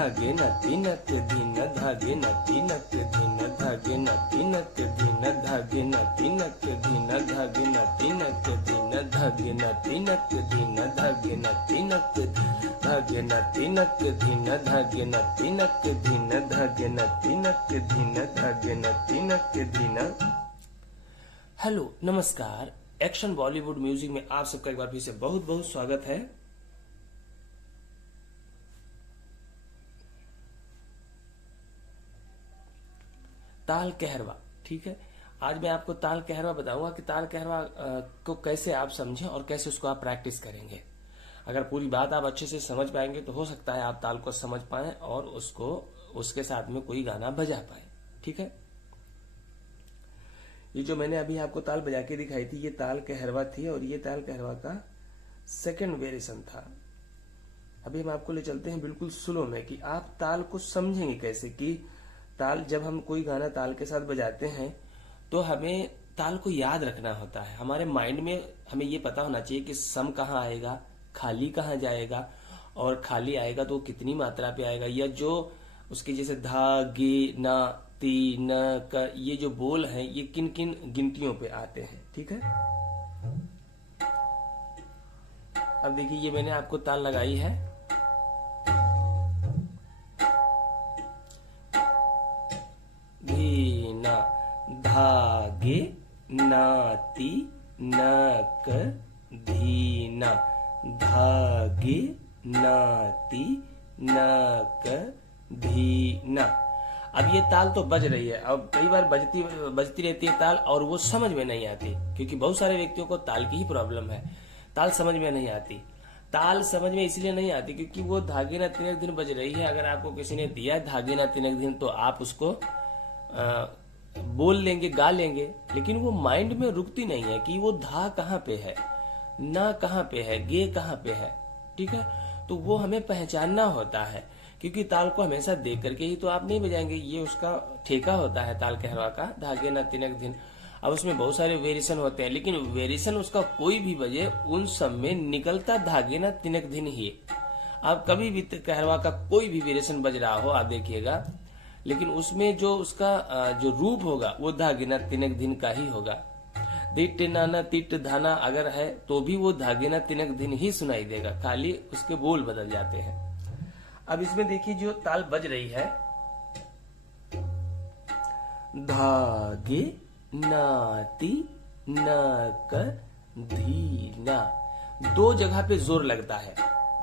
धागे न तिनक धिन धागे न तिनक धिन धागे न तिनक धिन धागे न तिनक धिन धागे न तिनक धिन धागे न तिनक धिन धागे न तिनक धागे न तिनक धिन धागे न तिनक धिन धागे न तिनक धिन धागे न तिनक धिन। हेलो नमस्कार, एक्शन बॉलीवुड म्यूजिक में आप सबका एक बार फिर से बहुत बहुत स्वागत है। ताल कहरवा, ठीक है। आज मैं आपको ताल कहरवा बताऊंगा कि ताल कहरवा को कैसे आप समझें और कैसे उसको आप प्रैक्टिस करेंगे। अगर पूरी बात आप अच्छे से समझ पाएंगे तो हो सकता है आप ताल को समझ पाएं और उसको उसके साथ में कोई गाना बजा पाए, ठीक है। ये जो मैंने अभी आपको ताल बजा के दिखाई थी, ये ताल कहरवा थी और ये ताल कहरवा का सेकंड वेरिएशन था। अभी हम आपको ले चलते हैं बिल्कुल स्लो में कि आप ताल को समझेंगे कैसे। कि ताल, जब हम कोई गाना ताल के साथ बजाते हैं तो हमें ताल को याद रखना होता है। हमारे माइंड में हमें ये पता होना चाहिए कि सम कहाँ आएगा, खाली कहाँ जाएगा, और खाली आएगा तो कितनी मात्रा पे आएगा, या जो उसके जैसे धा गे ना ती न का ये जो बोल हैं ये किन किन गिनतियों पे आते हैं, ठीक है। अब देखिए ये मैंने आपको ताल लगाई है। धीना धागे नाती नक धीना धागे नाती नक धीना। अब ये ताल तो बज रही है, अब कई बार बजती रहती है ताल और वो समझ में नहीं आती, क्योंकि बहुत सारे व्यक्तियों को ताल की ही प्रॉब्लम है, ताल समझ में नहीं आती। ताल समझ में इसलिए नहीं आती क्योंकि वो धागे ना तिनक दिन बज रही है। अगर आपको किसी ने दिया है धागे ना तिनक दिन तो आप उसको बोल लेंगे, गा लेंगे, लेकिन वो माइंड में रुकती नहीं है कि वो धा कहाँ पे है, ना कहाँ पे है, गे कहाँ पे है, ठीक है। तो वो हमें पहचानना होता है, क्योंकि ताल को हमेशा देख करके ही तो आप नहीं बजाएंगे। ये उसका ठेका होता है ताल कहरवा का, धागे न तिनक दिन। अब उसमें बहुत सारे वेरिएशन होते हैं, लेकिन वेरिएशन उसका कोई भी बजे उन सब में निकलता धागे न तिनक दिन ही। आप कभी भी कहरवा का कोई भी वेरिएशन बज रहा हो आप देखिएगा, लेकिन उसमें जो उसका जो रूप होगा वो धागे न तिनक दिन का ही होगा। दिट नाना तिट धाना अगर है तो भी वो धागे न तिनक दिन ही सुनाई देगा, खाली उसके बोल बदल जाते हैं। अब इसमें देखिए जो ताल बज रही है, धागे नाती नक धीना, दो जगह पे जोर लगता है,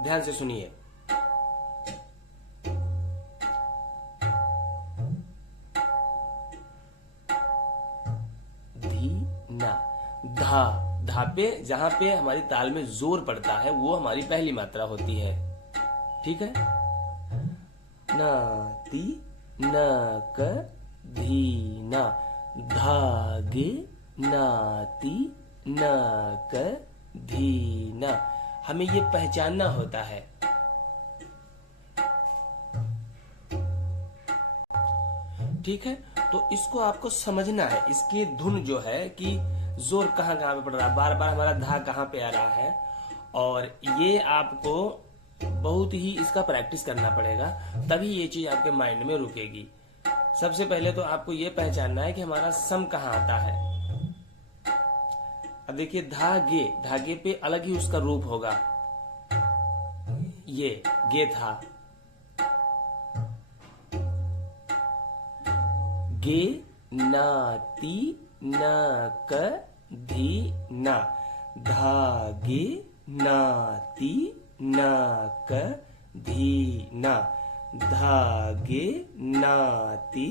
ध्यान से सुनिए। धीना, धा धा पे जहां पे हमारी ताल में जोर पड़ता है वो हमारी पहली मात्रा होती है, ठीक है। नाती नक धीना, धागे नाती नक धीना, हमें ये पहचानना होता है। ठीक है, तो इसको आपको समझना है, इसकी धुन जो है कि जोर कहाँ कहाँ पे पड़ रहा है, बार बार हमारा धा कहाँ पे आ रहा है, और ये आपको बहुत ही इसका प्रैक्टिस करना पड़ेगा, तभी ये चीज आपके माइंड में रुकेगी। सबसे पहले तो आपको ये पहचानना है कि हमारा सम कहाँ आता है। अब देखिए धागे, धागे पे अलग ही उसका रूप होगा, ये गे था, गे नाती नक धीना, धागे नाती नक धीना, धागे नाती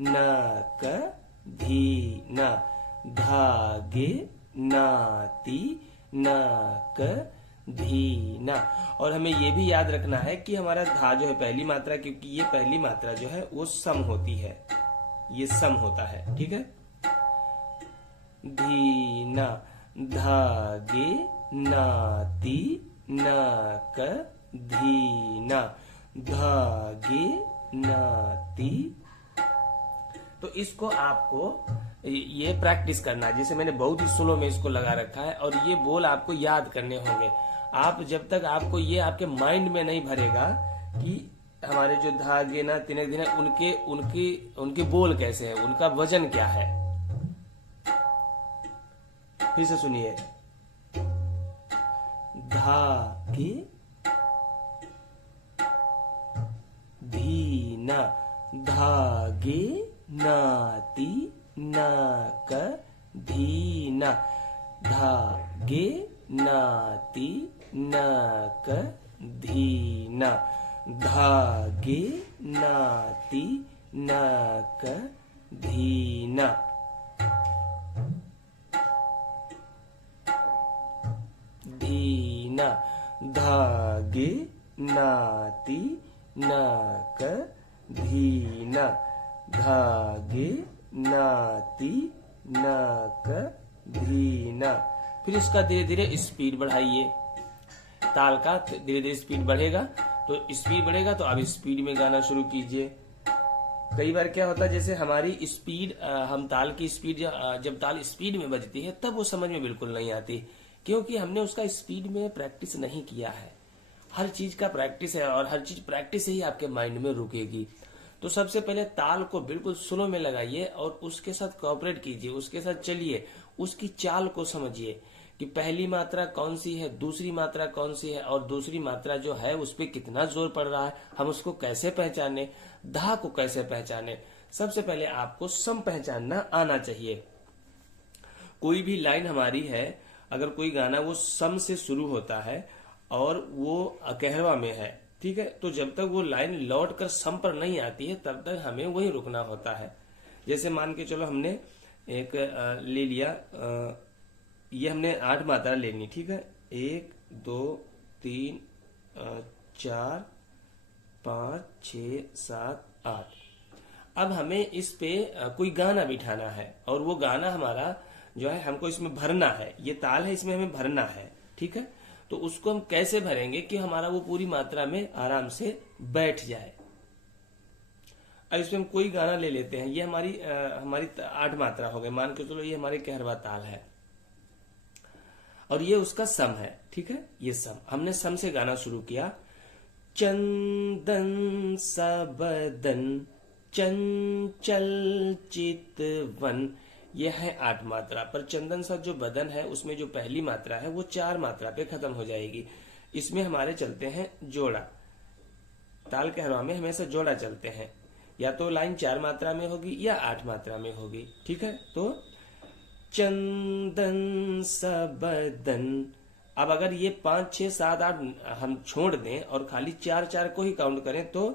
नक धीना, धागे नाती नक धीना। और हमें ये भी याद रखना है कि हमारा धा जो है पहली मात्रा, क्योंकि ये पहली मात्रा जो है वो सम होती है, ये सम होता है, ठीक है। धीना, धागे नाती नक धीना, धागे नाती। तो इसको आपको ये प्रैक्टिस करना है, जैसे मैंने बहुत ही स्लो में इसको लगा रखा है, और ये बोल आपको याद करने होंगे। आप जब तक आपको ये आपके माइंड में नहीं भरेगा कि हमारे जो धागे ना तिनक धीना, उनके उनके उनके बोल कैसे हैं, उनका वजन क्या है। फिर से सुनिए, धागे धीना, धागे नाती नक धीना, धागे नाती नक धीना, धागे नाती नक धीना। धीना, धागे नाती नक धीना, धागे नाती नक धीना। फिर इसका धीरे धीरे स्पीड बढ़ाइए, ताल का धीरे धीरे स्पीड बढ़ेगा, तो स्पीड बढ़ेगा तो आप स्पीड में गाना शुरू कीजिए। कई बार क्या होता है, जैसे हमारी स्पीड, हम ताल की स्पीड, जब ताल स्पीड में बजती है तब वो समझ में बिल्कुल नहीं आती, क्योंकि हमने उसका स्पीड में प्रैक्टिस नहीं किया है। हर चीज का प्रैक्टिस है और हर चीज प्रैक्टिस से ही आपके माइंड में रुकेगी। तो सबसे पहले ताल को बिल्कुल स्लो में लगाइए और उसके साथ कोऑपरेट कीजिए, उसके साथ चलिए, उसकी चाल को समझिए कि पहली मात्रा कौन सी है, दूसरी मात्रा कौन सी है, और दूसरी मात्रा जो है उस पर कितना जोर पड़ रहा है, हम उसको कैसे पहचाने, धा को कैसे पहचाने। सबसे पहले आपको सम पहचानना आना चाहिए। कोई भी लाइन हमारी है, अगर कोई गाना वो सम से शुरू होता है और वो कहरवा में है, ठीक है, तो जब तक वो लाइन लौट कर सम पर नहीं आती है तब तक हमें वही रुकना होता है। जैसे मान के चलो हमने एक ले लिया, ये हमने 8 मात्रा लेनी, ठीक है, 1 2 3 4 5 6 7 8। अब हमें इस पे कोई गाना बिठाना है और वो गाना हमारा जो है हमको इसमें भरना है, ये ताल है इसमें हमें भरना है, ठीक है। तो उसको हम कैसे भरेंगे कि हमारा वो पूरी मात्रा में आराम से बैठ जाए। अब इसमें हम कोई गाना ले लेते हैं, ये हमारी 8 मात्रा हो गई, मान के चलो ये हमारी कहरवा ताल है और ये उसका सम है, ठीक है, ये सम, हमने सम से गाना शुरू किया। चंदन सबदन चंचल चितवन, यह है 8 मात्रा, पर चंदन सा जो बदन है उसमें जो पहली मात्रा है वो 4 मात्रा पे खत्म हो जाएगी। इसमें हमारे चलते हैं जोड़ा, ताल कहरवा में हमेशा जोड़ा चलते हैं, या तो लाइन 4 मात्रा में होगी या 8 मात्रा में होगी, ठीक है। तो चंदन सबदन, अब अगर ये 5 6 7 8 हम छोड़ दें और खाली 4 4 को ही काउंट करें तो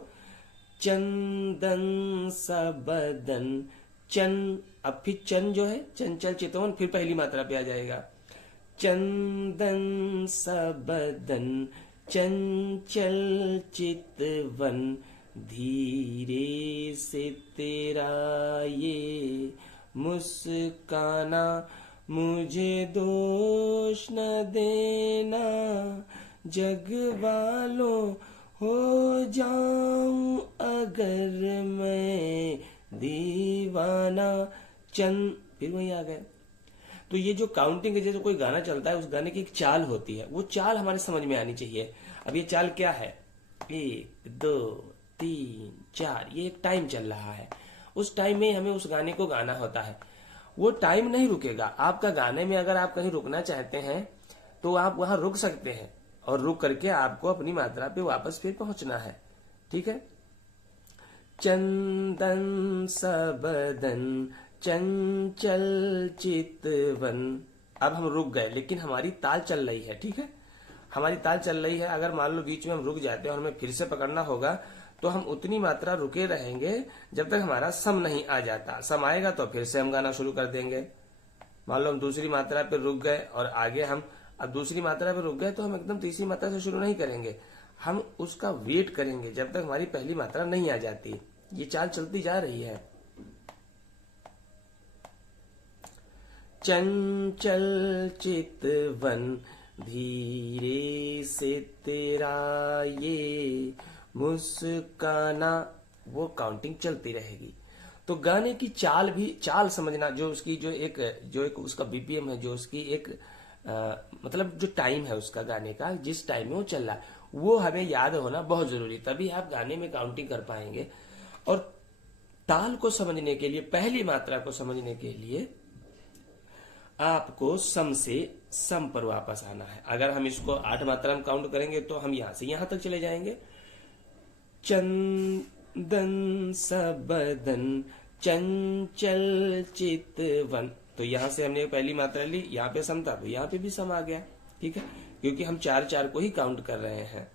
चंदन सबदन चन, अब फिर चन जो है चंचल चितवन फिर पहली मात्रा पे आ जाएगा। चंदन सबदन चंचल चितवन, धीरे से तेरा ये मुस्काना, मुझे दोष न देना, जग वालों हो जाऊं अगर मैं दीवाना। चंद, फिर वही आ गया। तो ये जो काउंटिंग है, जैसे कोई गाना चलता है उस गाने की एक चाल होती है, वो चाल हमारे समझ में आनी चाहिए। अब ये चाल क्या है, 1 2 3 4, ये एक टाइम चल रहा है, उस टाइम में हमें उस गाने को गाना होता है। वो टाइम नहीं रुकेगा आपका गाने में, अगर आप कहीं रुकना चाहते हैं तो आप वहां रुक सकते हैं और रुक करके आपको अपनी मात्रा पे वापस फिर पहुंचना है, ठीक है। चंदन सबदन चंचल चितवन, अब हम रुक गए लेकिन हमारी ताल चल रही है, ठीक है, हमारी ताल चल रही है। अगर मान लो बीच में हम रुक जाते हैं और हमें फिर से पकड़ना होगा तो हम उतनी मात्रा रुके रहेंगे जब तक हमारा सम नहीं आ जाता। सम आएगा तो फिर से हम गाना शुरू कर देंगे। मान लो हम दूसरी मात्रा पे रुक गए और आगे हम अब दूसरी मात्रा पे रुक गए तो हम एकदम तीसरी मात्रा से शुरू नहीं करेंगे, हम उसका वेट करेंगे जब तक हमारी पहली मात्रा नहीं आ जाती। ये चाल चलती जा रही है। चंचल चितवन धीरे से तेरा ये मुस्काना, वो काउंटिंग चलती रहेगी। तो गाने की चाल भी, चाल समझना, जो उसकी जो एक उसका बीपीएम है, जो उसकी एक मतलब जो टाइम है उसका गाने का, जिस टाइम में वो चल रहा है वो हमें याद होना बहुत जरूरी, तभी आप गाने में काउंटिंग कर पाएंगे। और ताल को समझने के लिए, पहली मात्रा को समझने के लिए आपको सम से सम पर वापस आना है। अगर हम इसको 8 मात्रा में काउंट करेंगे तो हम यहां से यहां तक चले जाएंगे। चंदन सबदन चंचल चितवन, तो यहां से हमने पहली मात्रा ली, यहाँ पे सम था तो यहाँ पे भी सम आ गया, ठीक है, क्योंकि हम 4-4 को ही काउंट कर रहे हैं।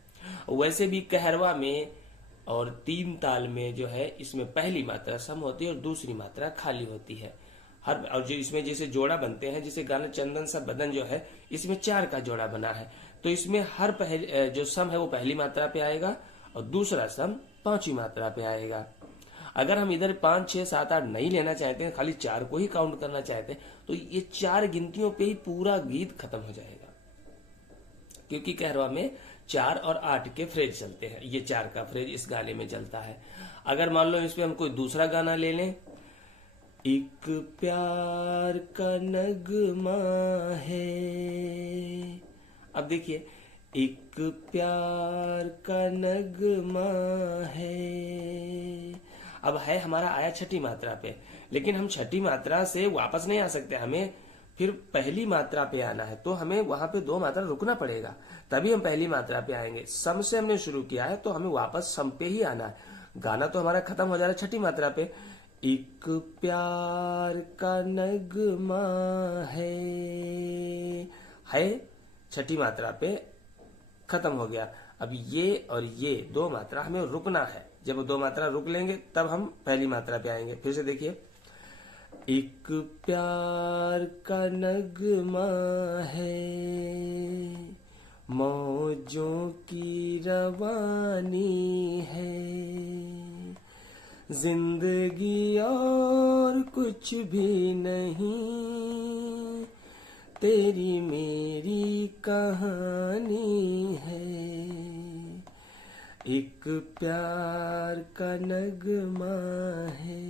वैसे भी कहरवा में और 3 ताल में जो है इसमें पहली मात्रा सम होती है और दूसरी मात्रा खाली होती है। हर और जो इसमें जैसे जोड़ा बनते हैं, जैसे गाना चंदन सा बदन जो है इसमें 4 का जोड़ा बना है, तो इसमें हर पहले जो सम है वो पहली मात्रा पे आएगा और दूसरा सम 5वीं मात्रा पे आएगा। अगर हम इधर 5, 6, 7, 8 नहीं लेना चाहते हैं, खाली 4 को ही काउंट करना चाहते हैं, तो ये 4 गिनतियों पे ही पूरा गीत खत्म हो जाएगा, क्योंकि कहरवा में 4 और 8 के फ्रेज चलते हैं। ये 4 का फ्रेज इस गाने में चलता है। अगर मान लो इसमें हम कोई दूसरा गाना ले लें, एक प्यार का नगमा है, अब देखिए एक प्यार का नगमा है, अब है हमारा आया 6ठी मात्रा पे, लेकिन हम 6ठी मात्रा से वापस नहीं आ सकते, हमें फिर पहली मात्रा पे आना है, तो हमें वहां पे 2 मात्रा रुकना पड़ेगा, तभी हम पहली मात्रा पे आएंगे। सम से हमने शुरू किया है तो हमें वापस सम पे ही आना है। गाना तो हमारा खत्म हो जा रहा है 6ठी मात्रा पे, एक प्यार का नगमा है 6ठी मात्रा पे खत्म हो गया। अब ये और ये 2 मात्रा हमें रुकना है, जब 2 मात्रा रुक लेंगे तब हम पहली मात्रा पे आएंगे। फिर से देखिए, एक प्यार का नगमा है, मौजों की रवानी है, जिंदगी और कुछ भी नहीं, तेरी मेरी कहानी है, एक प्यार का नगमा है।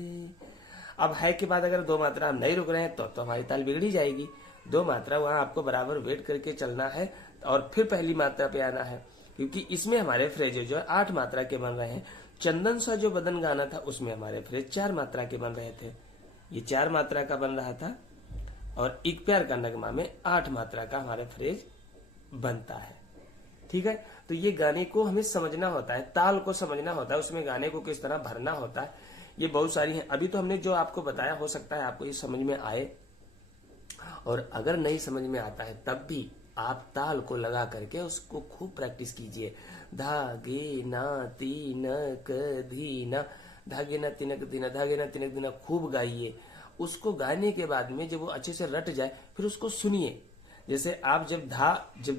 अब है के बाद अगर 2 मात्रा हम नहीं रुक रहे हैं तो हमारी ताल बिगड़ी जाएगी। 2 मात्रा वहां आपको बराबर वेट करके चलना है और फिर पहली मात्रा पे आना है, क्योंकि इसमें हमारे फ्रेज जो है 8 मात्रा के बन रहे हैं। चंदन सा जो बदन गाना था उसमें हमारे फ्रेज 4 मात्रा के बन रहे थे, ये 4 मात्रा का बन रहा था, और एक प्यार का नगमा में 8 मात्रा का हमारा फ्रेज बनता है। ठीक है, तो ये गाने को हमें समझना होता है, ताल को समझना होता है, उसमें गाने को किस तरह भरना होता है, ये बहुत सारी हैं। अभी तो हमने जो आपको बताया, हो सकता है आपको ये समझ में आए, और अगर नहीं समझ में आता है तब भी आप ताल को लगा करके उसको खूब प्रैक्टिस कीजिए। धागे ना तीनक धीना, धागे ना तिनक दीना, धागे ना तिनक दीना खूब गाइए। उसको गाने के बाद में जब वो अच्छे से रट जाए फिर उसको सुनिए। जैसे आप जब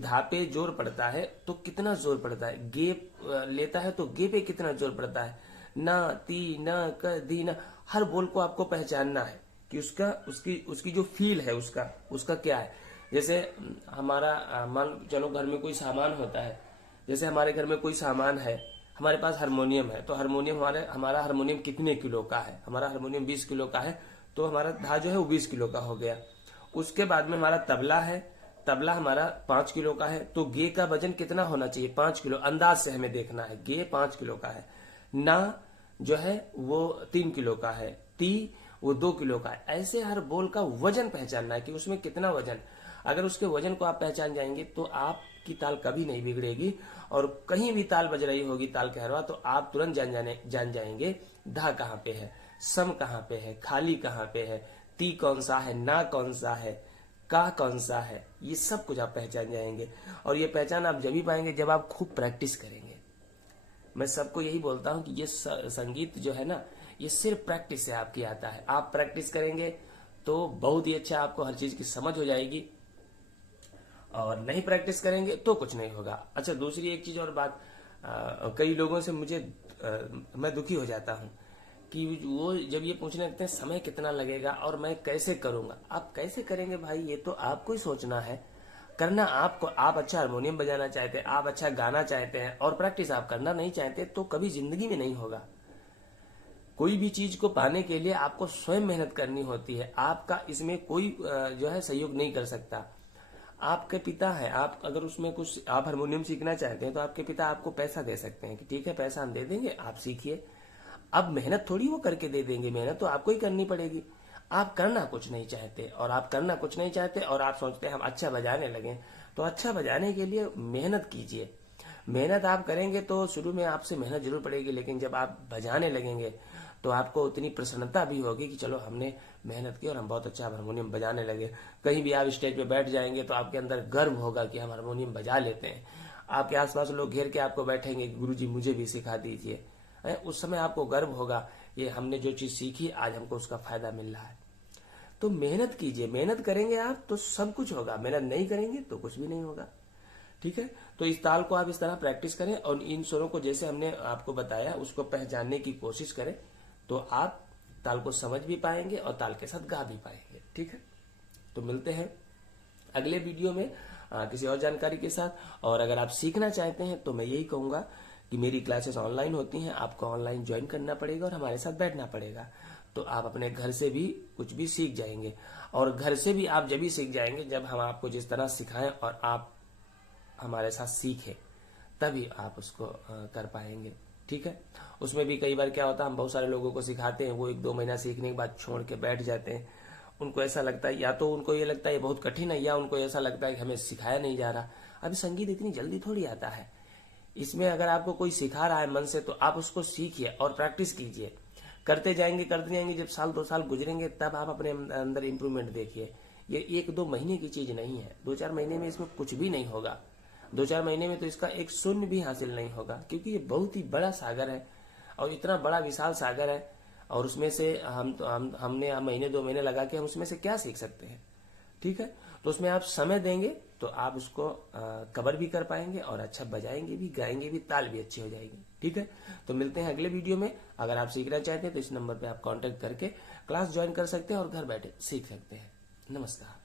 धा पे जोर पड़ता है तो कितना जोर पड़ता है, गे लेता है तो गे पे कितना जोर पड़ता है, ना ती ना क दी ना, हर बोल को आपको पहचानना है कि उसकी जो फील है उसका क्या है। जैसे हमारा मान चलो घर में कोई सामान होता है, जैसे हमारे घर में कोई सामान है, हमारे पास हारमोनियम है, तो हारमोनियम हमारा हारमोनियम कितने किलो का है, हमारा हारमोनियम 20 किलो का है, तो हमारा धा जो है वो 20 किलो का हो गया। उसके बाद में हमारा तबला है, तबला हमारा 5 किलो का है, तो गे का वजन कितना होना चाहिए, 5 किलो, अंदाज से हमें देखना है, गे 5 किलो का है, ना जो है वो 3 किलो का है, ती वो 2 किलो का है। ऐसे हर बोल का वजन पहचानना है कि उसमें कितना वजन, अगर उसके वजन को आप पहचान जाएंगे तो आपकी ताल कभी नहीं बिगड़ेगी, और कहीं भी ताल बज रही होगी ताल कहरवा तो आप तुरंत जान जाएंगे धा कहाँ पे है, सम कहाँ पे है, खाली कहाँ पे है, ती कौन सा है, ना कौन सा है, का कौन सा है, ये सब कुछ आप पहचान जाएंगे। और ये पहचान आप जब भी पाएंगे जब आप खूब प्रैक्टिस करेंगे। मैं सबको यही बोलता हूं कि ये संगीत जो है ना, ये सिर्फ प्रैक्टिस से आपकी आता है। आप प्रैक्टिस करेंगे तो बहुत ही अच्छा आपको हर चीज की समझ हो जाएगी, और नहीं प्रैक्टिस करेंगे तो कुछ नहीं होगा। अच्छा, दूसरी एक चीज और बात, कई लोगों से मैं दुखी हो जाता हूं कि वो जब ये पूछने लगते हैं समय कितना लगेगा और मैं कैसे करूंगा। आप कैसे करेंगे भाई, ये तो आपको ही सोचना है, करना आपको। आप अच्छा हारमोनियम बजाना चाहते हैं, आप अच्छा गाना चाहते हैं और प्रैक्टिस आप करना नहीं चाहते तो कभी जिंदगी में नहीं होगा। कोई भी चीज को पाने के लिए आपको स्वयं मेहनत करनी होती है, आपका इसमें कोई जो है सहयोग नहीं कर सकता। आपके पिता है, आप अगर उसमें कुछ आप हारमोनियम सीखना चाहते हैं तो आपके पिता आपको पैसा दे सकते हैं कि ठीक है पैसा हम दे देंगे, आप सीखिए। अब मेहनत थोड़ी वो करके दे देंगे, मेहनत तो आपको ही करनी पड़ेगी। आप करना कुछ नहीं चाहते और आप सोचते हैं हम अच्छा बजाने लगे, तो अच्छा बजाने के लिए मेहनत कीजिए। मेहनत आप करेंगे तो शुरू में आपसे मेहनत जरूर पड़ेगी, लेकिन जब आप बजाने लगेंगे तो आपको उतनी प्रसन्नता भी होगी कि चलो हमने मेहनत की और हम बहुत अच्छा हारमोनियम बजाने लगे। कहीं भी आप स्टेज पे बैठ जाएंगे तो आपके अंदर गर्व होगा कि हम हारमोनियम बजा लेते हैं। आपके आसपास लोग घेर के आपको बैठेंगे कि गुरुजी मुझे भी सिखा दीजिए। उस समय आपको गर्व होगा, ये हमने जो चीज सीखी आज हमको उसका फायदा मिल रहा है। तो मेहनत कीजिए, मेहनत करेंगे आप तो सब कुछ होगा, मेहनत नहीं करेंगे तो कुछ भी नहीं होगा। ठीक है, तो इस ताल को आप इस तरह प्रैक्टिस करें और इन स्वरों को जैसे हमने आपको बताया उसको पहचानने की कोशिश करें, तो आप ताल को समझ भी पाएंगे और ताल के साथ गा भी पाएंगे। ठीक है, तो मिलते हैं अगले वीडियो में किसी और जानकारी के साथ। और अगर आप सीखना चाहते हैं तो मैं यही कहूंगा कि मेरी क्लासेस ऑनलाइन होती हैं, आपको ऑनलाइन ज्वाइन करना पड़ेगा और हमारे साथ बैठना पड़ेगा, तो आप अपने घर से भी कुछ भी सीख जाएंगे। और घर से भी आप जब भी सीख जाएंगे जब हम आपको जिस तरह सिखाएं और आप हमारे साथ सीखें, तभी आप उसको कर पाएंगे। ठीक है, उसमें भी कई बार क्या होता है, हम बहुत सारे लोगों को सिखाते हैं, वो 1-2 महीना सीखने के बाद छोड़ के बैठ जाते हैं। उनको ऐसा लगता है, या तो उनको ये लगता है ये बहुत कठिन है, या उनको ऐसा लगता है कि हमें सिखाया नहीं जा रहा। अभी संगीत इतनी जल्दी थोड़ी आता है, इसमें अगर आपको कोई सिखा रहा है मन से तो आप उसको सीखिए और प्रैक्टिस कीजिए। करते जाएंगे, जब 1-2 साल गुजरेंगे तब आप अपने अंदर इंप्रूवमेंट देखिए। ये 1-2 महीने की चीज नहीं है, 2-4 महीने में इसमें कुछ भी नहीं होगा। 2-4 महीने में तो इसका एक शून्य भी हासिल नहीं होगा, क्योंकि ये बहुत ही बड़ा सागर है और इतना बड़ा विशाल सागर है, और उसमें से हमने महीने 2 महीने लगा के हम उसमें से क्या सीख सकते हैं। ठीक है, तो उसमें आप समय देंगे तो आप उसको कवर भी कर पाएंगे और अच्छा बजाएंगे भी, गाएंगे भी, ताल भी अच्छी हो जाएगी। ठीक है, तो मिलते हैं अगले वीडियो में। अगर आप सीखना चाहते हैं तो इस नंबर पे आप कांटेक्ट करके क्लास ज्वाइन कर सकते हैं और घर बैठे सीख सकते हैं। नमस्कार।